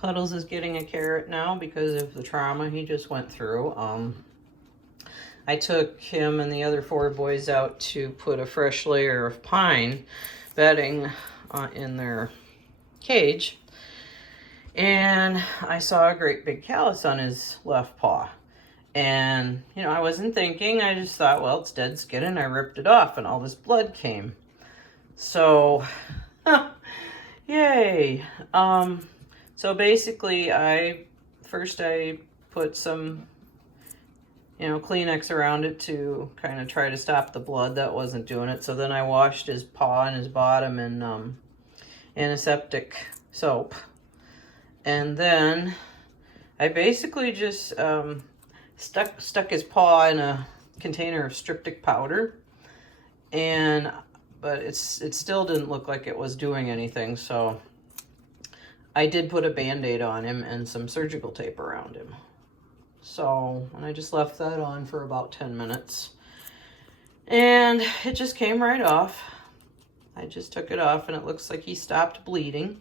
Puddles is getting a carrot now because of the trauma he just went through. I took him and the other 4 boys out to put a fresh layer of pine bedding in their cage, and I saw a great big callus on his left paw. And, you know, I wasn't thinking, I just thought, well, it's dead skin, and I ripped it off, and all this blood came. So, yay. So basically, I put some, you know, Kleenex around it to kind of try to stop the blood. That wasn't doing it. So then I washed his paw and his bottom in antiseptic soap. And then I basically just stuck his paw in a container of striptic powder, but it still didn't look like it was doing anything, so I did put a Band-Aid on him and some surgical tape around him. So, and I just left that on for about 10 minutes, and it just came right off. I just took it off, and it looks like he stopped bleeding.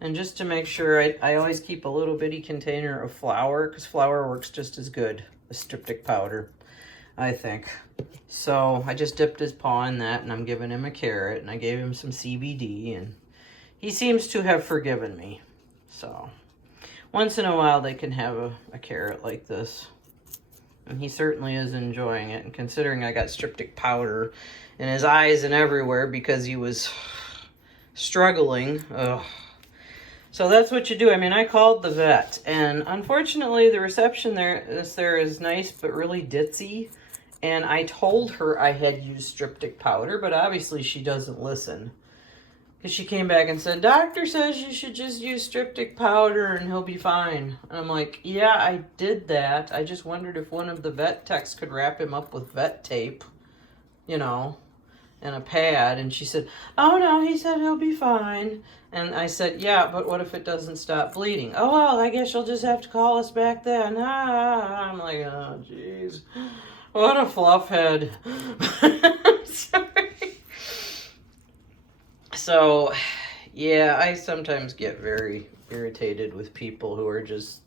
And just to make sure, I always keep a little bitty container of flour, because flour works just as good as striptic powder, I think. So I just dipped his paw in that, and I'm giving him a carrot, and I gave him some CBD, and he seems to have forgiven me. So once in a while they can have a carrot like this. And he certainly is enjoying it, and considering I got striptic powder in his eyes and everywhere because he was struggling, ugh. So that's what you do. I mean, I called the vet, and unfortunately the reception there is nice but really ditzy. And I told her I had used striptic powder, but obviously she doesn't listen. Because she came back and said, "Doctor says you should just use striptic powder and he'll be fine." And I'm like, yeah, I did that. I just wondered if one of the vet techs could wrap him up with vet tape, you know, and a pad. And she said, "Oh no, he said he'll be fine." And I said, "Yeah, but what if it doesn't stop bleeding?" "Oh well, I guess you'll just have to call us back then." I'm like, oh jeez, what a fluff head. Sorry. So yeah, I sometimes get very irritated with people who are just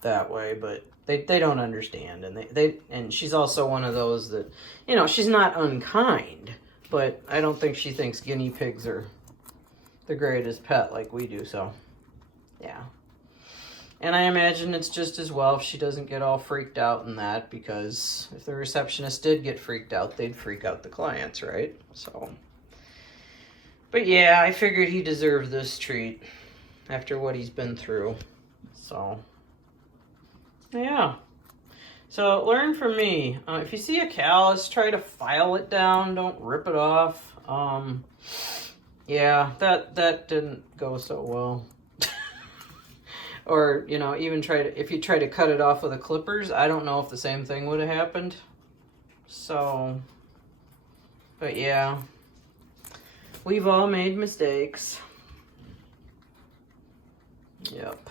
that way, but they don't understand, and and she's also one of those that, you know, she's not unkind, but I don't think she thinks guinea pigs are the greatest pet like we do. So yeah, and I imagine it's just as well if she doesn't get all freaked out in that, because if the receptionist did get freaked out, they'd freak out the clients, right? So, but yeah, I figured he deserved this treat after what he's been through. So yeah, so learn from me. If you see a callus, try to file it down, don't rip it off. Yeah, that didn't go so well. Or, you know, even if you try to cut it off with the clippers, I don't know if the same thing would have happened. So, but yeah, we've all made mistakes. Yep.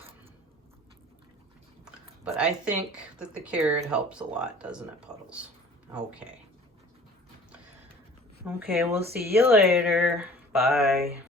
But I think that the carrot helps a lot, doesn't it, Puddles? Okay. Okay, we'll see you later. Bye.